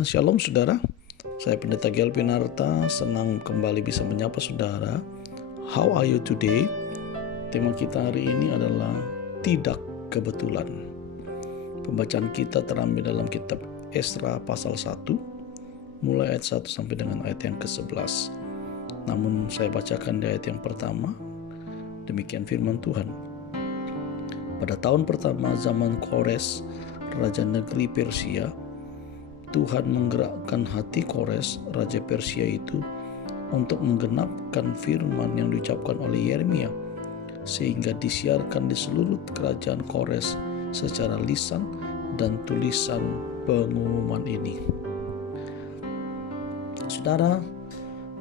Ya, shalom saudara. Saya Pendeta Gel Pinarta, senang kembali bisa menyapa saudara. How are you today? Tema kita hari ini adalah tidak kebetulan. Pembacaan kita terambil dalam kitab Esra pasal 1, mulai ayat 1 sampai dengan ayat yang ke-11. Namun saya bacakan di ayat yang pertama. Demikian firman Tuhan. Pada tahun pertama zaman Kores, raja negeri Persia, Tuhan menggerakkan hati Kores, raja Persia itu, untuk menggenapkan firman yang diucapkan oleh Yeremia, sehingga disiarkan di seluruh kerajaan Kores secara lisan dan tulisan pengumuman ini. Saudara,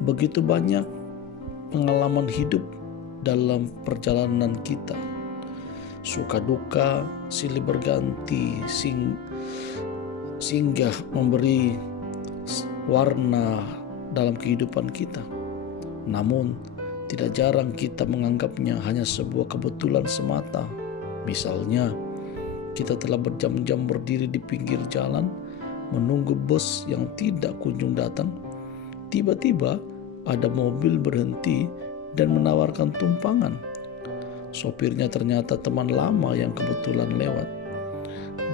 begitu banyak pengalaman hidup dalam perjalanan kita. Suka duka silih berganti singgah memberi warna dalam kehidupan kita. Namun tidak jarang kita menganggapnya hanya sebuah kebetulan semata. Misalnya, kita telah berjam-jam berdiri di pinggir jalan menunggu bus yang tidak kunjung datang. Tiba-tiba ada mobil berhenti dan menawarkan tumpangan. Sopirnya ternyata teman lama yang kebetulan lewat.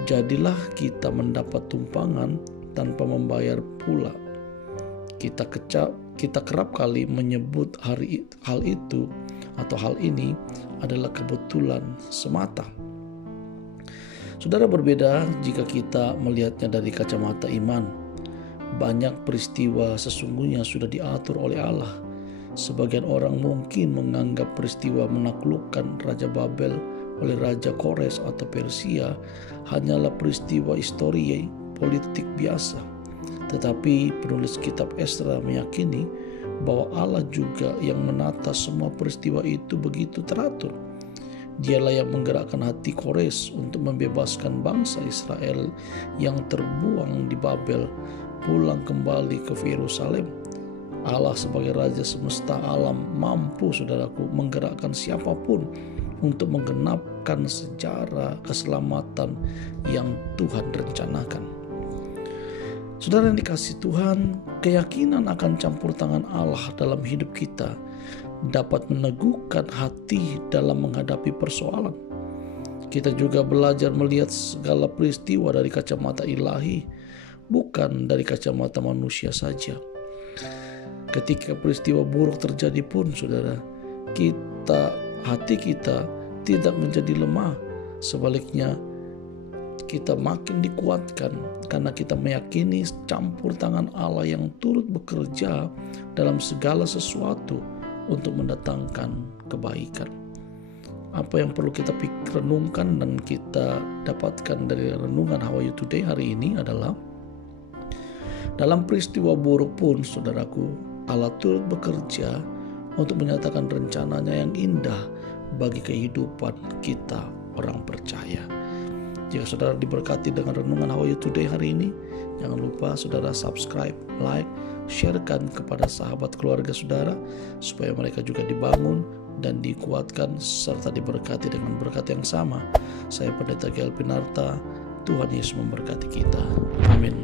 Jadilah kita mendapat tumpangan tanpa membayar pula. Kita kerap kali menyebut hal itu atau hal ini adalah kebetulan semata. Saudara, berbeda jika kita melihatnya dari kacamata iman. Banyak peristiwa sesungguhnya sudah diatur oleh Allah. Sebagian orang mungkin menganggap peristiwa menaklukkan Raja Babel oleh Raja Kores atau Persia hanyalah peristiwa histori politik biasa. Tetapi penulis kitab Esra meyakini bahwa Allah juga yang menata semua peristiwa itu begitu teratur. Dialah yang menggerakkan hati Kores untuk membebaskan bangsa Israel yang terbuang di Babel pulang kembali ke Yerusalem. Allah sebagai Raja semesta alam mampu, saudaraku, menggerakkan siapapun untuk menggenapkan sejarah keselamatan yang Tuhan rencanakan. Saudara yang dikasihi Tuhan, keyakinan akan campur tangan Allah dalam hidup kita dapat meneguhkan hati dalam menghadapi persoalan. Kita juga belajar melihat segala peristiwa dari kacamata ilahi, bukan dari kacamata manusia saja. Ketika peristiwa buruk terjadi pun, saudara, hati kita tidak menjadi lemah. Sebaliknya, kita makin dikuatkan karena kita meyakini campur tangan Allah yang turut bekerja dalam segala sesuatu untuk mendatangkan kebaikan. Apa yang perlu kita renungkan dan kita dapatkan dari renungan How Are You Today hari ini adalah, dalam peristiwa buruk pun, saudaraku, Allah turut bekerja untuk menyatakan rencananya yang indah bagi kehidupan kita orang percaya. Jika saudara diberkati dengan renungan How Are You Today hari ini, jangan lupa saudara subscribe, like, sharekan kepada sahabat keluarga saudara supaya mereka juga dibangun dan dikuatkan serta diberkati dengan berkat yang sama. Saya Pendeta Gel Pinarta. Tuhan Yesus memberkati kita. Amin.